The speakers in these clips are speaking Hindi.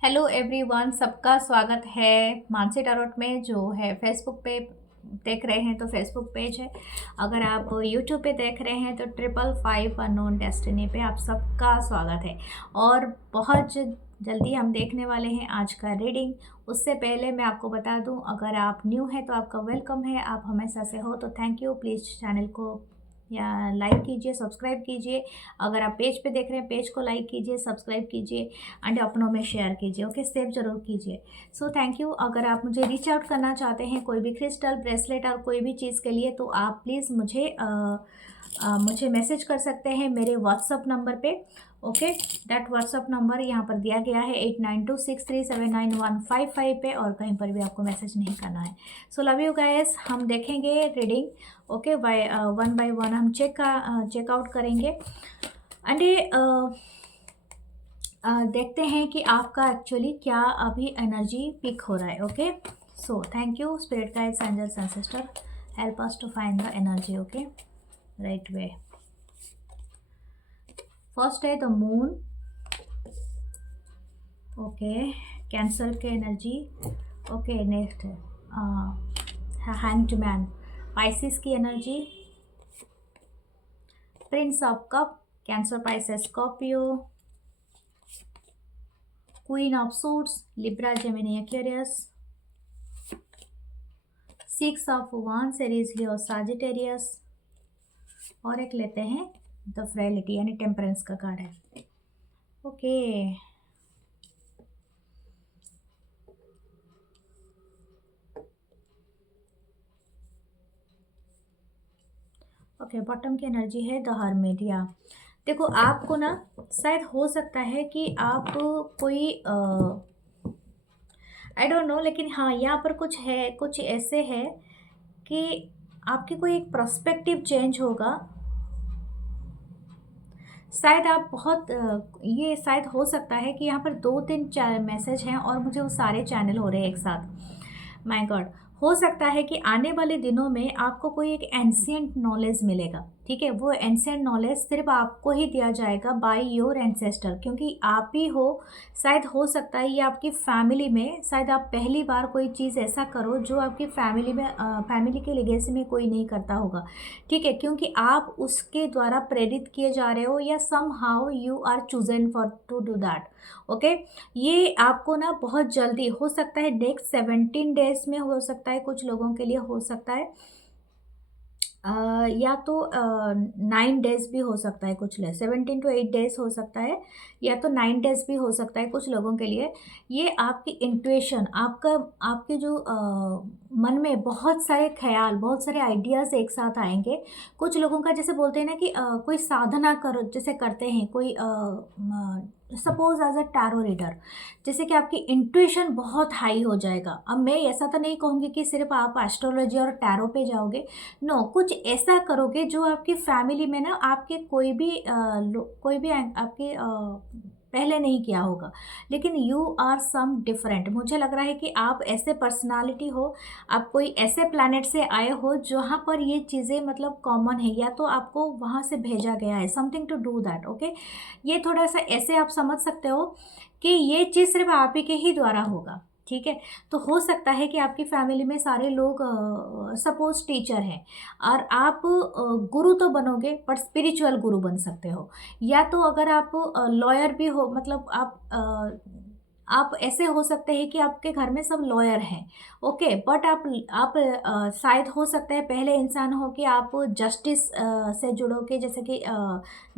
हेलो एवरीवन, सबका स्वागत है मानसी टारोट में। जो है फेसबुक पे देख रहे हैं तो फेसबुक पेज है। अगर आप यूट्यूब पे देख रहे हैं तो 555 अननोन डेस्टिनी पे आप सबका स्वागत है। और बहुत जल्दी हम देखने वाले हैं आज का रीडिंग। उससे पहले मैं आपको बता दूं, अगर आप न्यू हैं तो आपका वेलकम है। आप हमेशा से हो तो थैंक यू। प्लीज़ चैनल को या लाइक कीजिए, सब्सक्राइब कीजिए। अगर आप पेज पे देख रहे हैं, पेज को लाइक कीजिए, सब्सक्राइब कीजिए एंड अपनों में शेयर कीजिए। ओके, सेव जरूर कीजिए। सो थैंक यू। अगर आप मुझे रीच आउट करना चाहते हैं कोई भी क्रिस्टल ब्रेसलेट और कोई भी चीज़ के लिए, तो आप प्लीज़ मुझे मैसेज कर सकते हैं मेरे व्हाट्सअप नंबर पे। ओके, दैट व्हाट्सअप नंबर यहाँ पर दिया गया है 8926379155 पे, और कहीं पर भी आपको मैसेज नहीं करना है। So love you guys. हम देखेंगे reading. Okay, one by one हम चेकआउट करेंगे एंड देखते हैं कि आपका एक्चुअली क्या अभी एनर्जी पिक हो रहा है। Okay, so thank you spirit guides, angels, ancestor, help us to find the energy. Okay, right way. First है द मून। ओके, कैंसर के एनर्जी। ओके, नेक्स्ट है हैंग्ड मैन, पाइसिस की energy. Prince of cup, Cancer, Pisces, Scorpio. Queen of suits, Libra, Gemini, Aquarius. Six of wands, Aries, Leo, Sagittarius. और एक लेते हैं द फ्रेलिटी यानी टेम्परेंस का कार्ड है। ओके, ओके, बॉटम की एनर्जी है द हर्मिट। या देखो, आपको ना शायद हो सकता है कि आप कोई आई डोंट नो, लेकिन हाँ यहाँ पर कुछ है, कुछ ऐसे है कि आपकी कोई एक पर्सपेक्टिव चेंज होगा। शायद आप बहुत ये शायद हो सकता है कि यहाँ पर 2-3 मैसेज हैं और मुझे वो सारे चैनल हो रहे हैं एक साथ। माय गॉड, हो सकता है कि आने वाले दिनों में आपको कोई एक एंशिएंट नॉलेज मिलेगा। ठीक है, वो एंशिएंट नॉलेज सिर्फ आपको ही दिया जाएगा बाय योर एंसेस्टर, क्योंकि आप ही हो। शायद हो सकता है ये आपकी फैमिली में, शायद आप पहली बार कोई चीज़ ऐसा करो जो आपकी फैमिली में फैमिली के लेगेसी में कोई नहीं करता होगा। ठीक है, क्योंकि आप उसके द्वारा प्रेरित किए जा रहे हो, या somehow you are chosen for to do that. Okay, ये आपको ना बहुत जल्दी हो सकता है, नेक्स्ट 17 डेज में हो सकता है, कुछ लोगों के लिए हो सकता है या तो 9 डेज भी हो सकता है, कुछ ले 17 to 8 डेज हो सकता है, या तो 9 डेज भी हो सकता है कुछ लोगों के लिए। ये आपकी इंट्यूशन, आपका आपके जो मन में बहुत सारे ख्याल, बहुत सारे आइडियाज़ एक साथ आएंगे। कुछ लोगों का जैसे बोलते हैं ना कि कोई साधना करो, जैसे करते हैं कोई, suppose as a tarot reader, जैसे कि आपकी इंट्यूशन बहुत हाई हो जाएगा। अब मैं ऐसा तो नहीं कहूँगी कि सिर्फ आप एस्ट्रोलॉजी और टैरो पे जाओगे। नो, कुछ ऐसा करोगे जो आपकी फैमिली में ना आपके कोई भी आपके पहले नहीं किया होगा, लेकिन यू आर सम डिफरेंट। मुझे लग रहा है कि आप ऐसे पर्सनालिटी हो, आप कोई ऐसे प्लैनेट से आए हो जहाँ पर ये चीज़ें मतलब कॉमन है, या तो आपको वहाँ से भेजा गया है something to do that. Okay, ये थोड़ा सा ऐसे आप समझ सकते हो कि ये चीज़ सिर्फ आप ही के ही द्वारा होगा। ठीक है, तो हो सकता है कि आपकी फैमिली में सारे लोग सपोज टीचर हैं, और आप गुरु तो बनोगे बट स्पिरिचुअल गुरु बन सकते हो। या तो अगर आप लॉयर भी हो, मतलब आप ऐसे हो सकते हैं कि आपके घर में सब लॉयर हैं। ओके, बट आप शायद हो सकता है पहले इंसान हो कि आप जस्टिस से जुड़ोगे, जैसे कि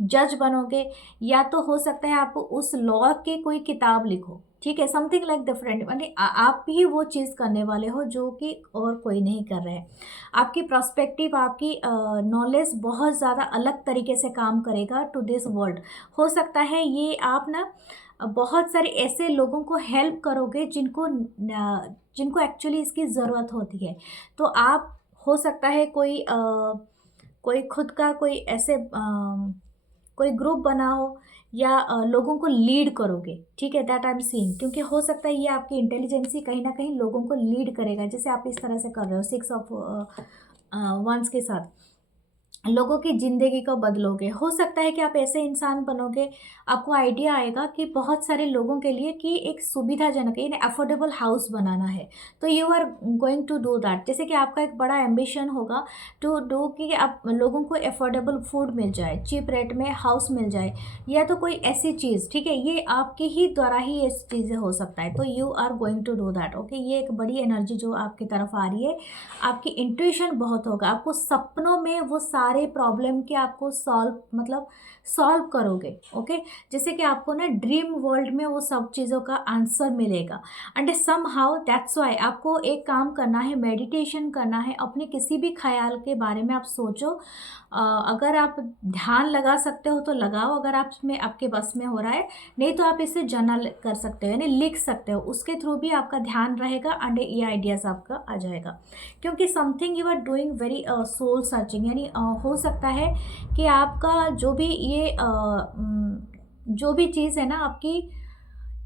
जज बनोगे। या तो हो सकता है आप उस लॉ की कोई किताब लिखो। ठीक है, समथिंग लाइक डिफरेंट, यानी आप ही वो चीज़ करने वाले हो जो कि और कोई नहीं कर रहे हैं। आपकी पर्सपेक्टिव, आपकी नॉलेज बहुत ज़्यादा अलग तरीके से काम करेगा टू दिस वर्ल्ड। हो सकता है ये आप ना बहुत सारे ऐसे लोगों को हेल्प करोगे जिनको एक्चुअली इसकी ज़रूरत होती है। तो आप हो सकता है कोई खुद का कोई ऐसे कोई ग्रुप बनाओ, या लोगों को लीड करोगे। ठीक है, दैट आई एम सीइंग, क्योंकि हो सकता है ये आपकी इंटेलिजेंसी कहीं ना कहीं लोगों को लीड करेगा, जैसे आप इस तरह से कर रहे हो 6 ऑफ वंस के साथ। लोगों की ज़िंदगी को बदलोगे। हो सकता है कि आप ऐसे इंसान बनोगे, आपको आइडिया आएगा कि बहुत सारे लोगों के लिए कि एक सुविधाजनक यानी अफोर्डेबल हाउस बनाना है, तो you are going to do that. जैसे कि आपका एक बड़ा एम्बिशन होगा टू डू कि आप लोगों को अफोर्डेबल फूड मिल जाए, चीप रेट में हाउस मिल जाए, या तो कोई ऐसी चीज़, ठीक है, ये आपके ही द्वारा ही ये चीज़ें हो सकता है, तो you are going to do that. Okay, ये एक बड़ी एनर्जी जो आपकी तरफ आ रही है। आपकी इंट्यूशन बहुत होगा, आपको सपनों में वो सारे प्रॉब्लम के आपको सॉल्व करोगे। ओके, जैसे कि आपको ना ड्रीम वर्ल्ड में वो सब चीज़ों का आंसर मिलेगा। And somehow that's why आपको एक काम करना है, मेडिटेशन करना है, अपने किसी भी ख्याल के बारे में आप सोचो। अगर आप ध्यान लगा सकते हो तो लगाओ, अगर आप में आपके बस में हो रहा है, नहीं तो आप इसे जर्नल कर सकते हो यानी लिख सकते हो, उसके थ्रू भी आपका ध्यान रहेगा एंड ये आइडियाज़ आपका आ जाएगा। क्योंकि something you are doing very soul searching, यानी हो सकता है कि आपका जो भी ये जो भी चीज़ है ना, आपकी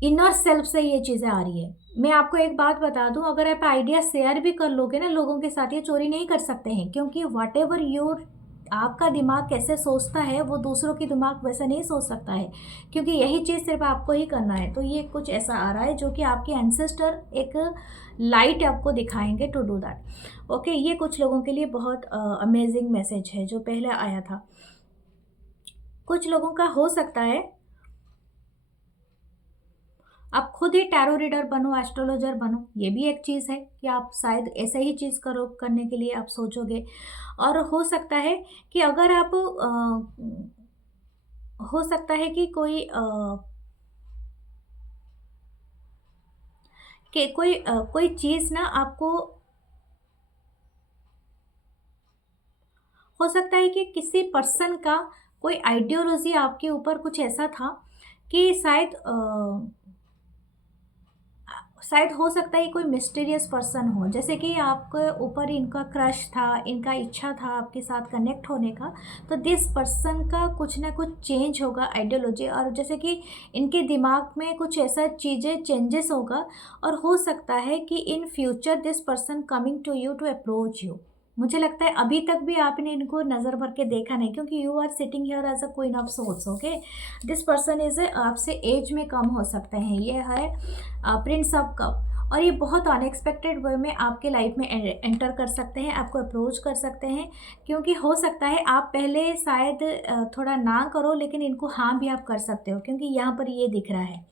इनर सेल्फ से ये चीज़ें आ रही है। मैं आपको एक बात बता दूं, अगर आप आइडिया शेयर भी कर लोगे ना लोगों के साथ, ये चोरी नहीं कर सकते हैं, क्योंकि वट एवर योर आपका दिमाग कैसे सोचता है वो दूसरों की दिमाग वैसे नहीं सोच सकता है, क्योंकि यही चीज़ सिर्फ आपको ही करना है। तो ये कुछ ऐसा आ रहा है जो कि आपके एंसेस्टर एक लाइट आपको दिखाएंगे टू डू दैट। ओके, ये कुछ लोगों के लिए बहुत अमेजिंग मैसेज है जो पहले आया था। कुछ लोगों का हो सकता है आप खुद ही टैरो रीडर बनो, एस्ट्रोलॉजर बनो, ये भी एक चीज़ है कि आप शायद ऐसे ही चीज़ करो, करने के लिए आप सोचोगे। और हो सकता है कि अगर आप हो सकता है कि कोई चीज़ ना आपको, हो सकता है कि किसी पर्सन का कोई आइडियोलॉजी आपके ऊपर कुछ ऐसा था कि शायद हो सकता है कोई मिस्टीरियस पर्सन हो, जैसे कि आपके ऊपर इनका क्रश था, इनका इच्छा था आपके साथ कनेक्ट होने का, तो दिस पर्सन का कुछ ना कुछ चेंज होगा आइडियोलॉजी, और जैसे कि इनके दिमाग में कुछ ऐसा चीज़ें चेंजेस होगा। और हो सकता है कि in future this person coming to you to approach you. मुझे लगता है अभी तक भी आपने इनको नज़र भर के देखा नहीं, क्योंकि you are sitting here as a queen of souls. Okay, this person is आपसे एज में कम हो सकते हैं, ये है प्रिंस ऑफ कप, और ये बहुत अनएक्सपेक्टेड वे में आपके लाइफ में एंटर कर सकते हैं, आपको अप्रोच कर सकते हैं। क्योंकि हो सकता है आप पहले शायद थोड़ा ना करो, लेकिन इनको हाँ भी आप कर सकते हो, क्योंकि यहाँ पर ये दिख रहा है।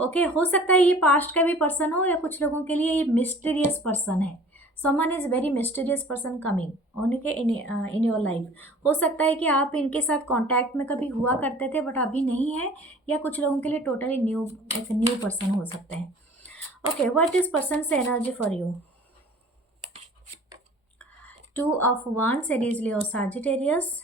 ओके, हो सकता है ये पास्ट का भी पर्सन हो, या कुछ लोगों के लिए ये मिस्टीरियस पर्सन है। Someone is very mysterious person coming उनके इन योर लाइफ। हो सकता है कि आप इनके साथ कांटेक्ट में कभी हुआ करते थे बट अभी नहीं है, या कुछ लोगों के लिए टोटली न्यू एक न्यू पर्सन हो सकते हैं। ओके, व्हाट इज पर्सन से energy for you? Two of wands, Aries Leo Sagittarius,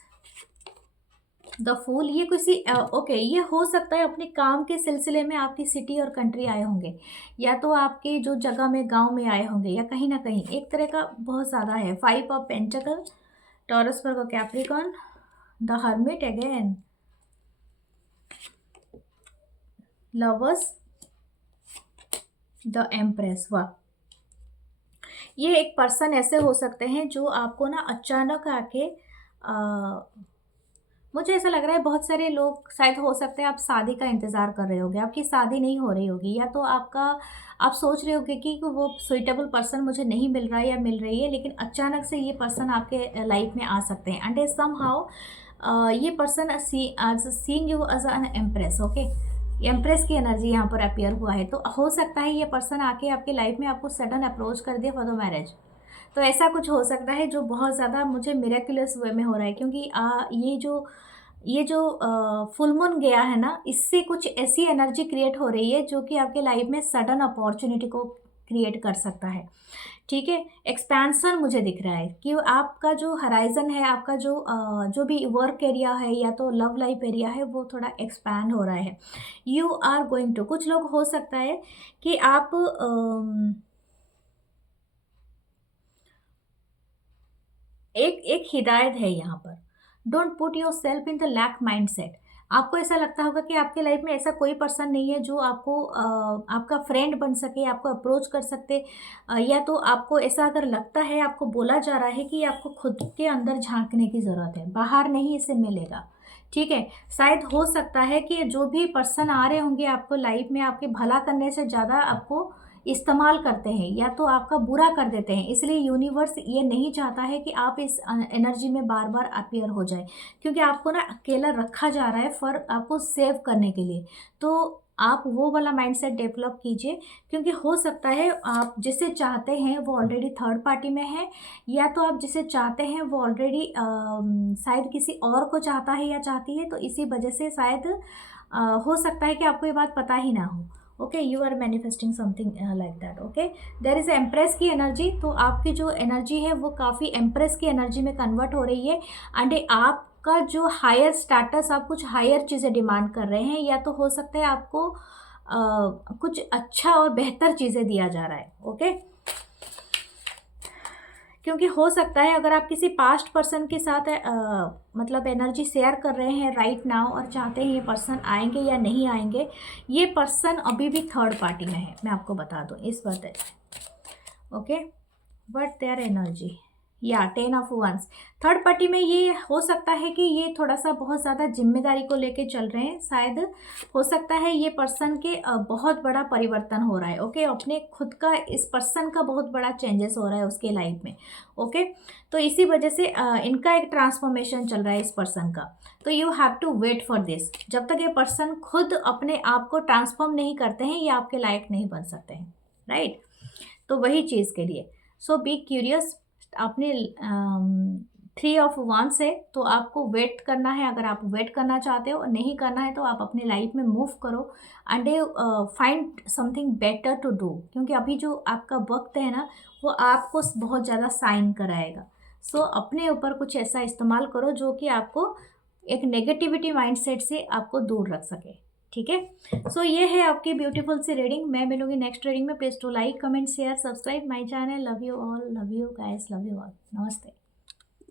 the fool, ये किसी ओके, ये हो सकता है अपने काम के सिलसिले में आपकी सिटी और कंट्री आए होंगे, या तो आपके जो जगह में गांव में आए होंगे, या कहीं ना कहीं एक तरह का बहुत ज़्यादा है। 5 ऑफ पेंटिकल, टॉरस पर Capricorn, the hermit again, lovers, the empress. वाह, ये एक पर्सन ऐसे हो सकते हैं जो आपको ना अचानक आके मुझे ऐसा लग रहा है बहुत सारे लोग शायद, हो सकता है आप शादी का इंतज़ार कर रहे होगे, आपकी शादी नहीं हो रही होगी, या तो आप सोच रहे होगे कि वो सुइटेबल पर्सन मुझे नहीं मिल रहा है या मिल रही है, लेकिन अचानक से ये पर्सन आपके लाइफ में आ सकते हैं। एंड सम हाउ ये पर्सन आज seeing you as an empress. Okay, empress की एनर्जी यहाँ पर अपियर हुआ है, तो हो सकता है ये पर्सन आके आपकी लाइफ में आपको सडन अप्रोच कर दे फॉर द मैरिज। तो ऐसा कुछ हो सकता है जो बहुत ज़्यादा मुझे मिरेकुलस वे में हो रहा है, क्योंकि ये जो फुल मून गया है ना, इससे कुछ ऐसी एनर्जी क्रिएट हो रही है जो कि आपके लाइफ में सडन अपॉर्चुनिटी को क्रिएट कर सकता है। ठीक है, एक्सपेंशन मुझे दिख रहा है कि आपका जो हराइजन है, आपका जो भी वर्क एरिया है या तो लव लाइफ एरिया है, वो थोड़ा एक्सपैंड हो रहा है। यू आर गोइंग टू, कुछ लोग हो सकता है कि आप एक एक हिदायत है यहाँ पर, don't put yourself in the lack mindset. आपको ऐसा लगता होगा कि आपके लाइफ में ऐसा कोई पर्सन नहीं है जो आपको आपका फ्रेंड बन सके, आपको अप्रोच कर सकते, या तो आपको ऐसा अगर लगता है, आपको बोला जा रहा है कि आपको खुद के अंदर झांकने की ज़रूरत है, बाहर नहीं इसे मिलेगा। ठीक है, शायद हो सकता है कि जो भी पर्सन आ रहे होंगे आपको लाइफ में, आपके भला करने से ज़्यादा आपको इस्तेमाल करते हैं या तो आपका बुरा कर देते हैं। इसलिए यूनिवर्स ये नहीं चाहता है कि आप इस एनर्जी में बार बार अपीयर हो जाए, क्योंकि आपको ना अकेला रखा जा रहा है फॉर आपको सेव करने के लिए। तो आप वो वाला माइंडसेट डेवलप कीजिए, क्योंकि हो सकता है आप जिसे चाहते हैं वो ऑलरेडी थर्ड पार्टी में है, या तो आप जिसे चाहते हैं वो ऑलरेडी शायद किसी और को चाहता है या चाहती है। तो इसी वजह से शायद हो सकता है कि आपको ये बात पता ही ना हो। Okay, you are manifesting something like that. Okay, there is empress की एनर्जी, तो आपकी जो एनर्जी है वो काफ़ी एम्प्रेस की एनर्जी में कन्वर्ट हो रही है। एंड आपका जो हायर स्टेटस, आप कुछ हायर चीज़ें डिमांड कर रहे हैं, या तो हो सकता है आपको कुछ अच्छा और बेहतर चीज़ें दिया जा रहा है। ओके, क्योंकि हो सकता है अगर आप किसी पास्ट पर्सन के साथ मतलब एनर्जी शेयर कर रहे हैं राइट नाउ और चाहते हैं ये पर्सन आएंगे या नहीं आएंगे, ये पर्सन अभी भी थर्ड पार्टी में है, मैं आपको बता दूं इस वजह से। ओके, बट देयर एनर्जी या 10 ऑफ वंस, थर्ड पार्टी में ये हो सकता है कि ये थोड़ा सा बहुत ज़्यादा जिम्मेदारी को लेके चल रहे हैं। शायद हो सकता है ये पर्सन के बहुत बड़ा परिवर्तन हो रहा है। ओके, अपने खुद का, इस पर्सन का बहुत बड़ा चेंजेस हो रहा है उसके लाइफ में। ओके, तो इसी वजह से इनका एक ट्रांसफॉर्मेशन चल रहा है इस पर्सन का। तो you have to wait for this. जब तक ये पर्सन खुद अपने आप को ट्रांसफॉर्म नहीं करते हैं, ये आपके लायक नहीं बन सकते हैं, राइट। तो वही चीज़ के लिए सो बी क्यूरियस। आपने 3 ऑफ वंस है, तो आपको वेट करना है। अगर आप वेट करना चाहते हो, नहीं करना है तो आप अपने लाइफ में मूव करो and find something better to do, क्योंकि अभी जो आपका वक्त है ना वो आपको बहुत ज़्यादा साइन कराएगा। सो अपने ऊपर कुछ ऐसा इस्तेमाल करो जो कि आपको एक नेगेटिविटी माइंडसेट से आपको दूर रख सके। ठीक है, सो ये है आपकी ब्यूटीफुल सी रीडिंग। मैं मिलूंगी नेक्स्ट रीडिंग में। Please to like, comment, share, subscribe my channel. Love you all, love you guys, love you all. नमस्ते।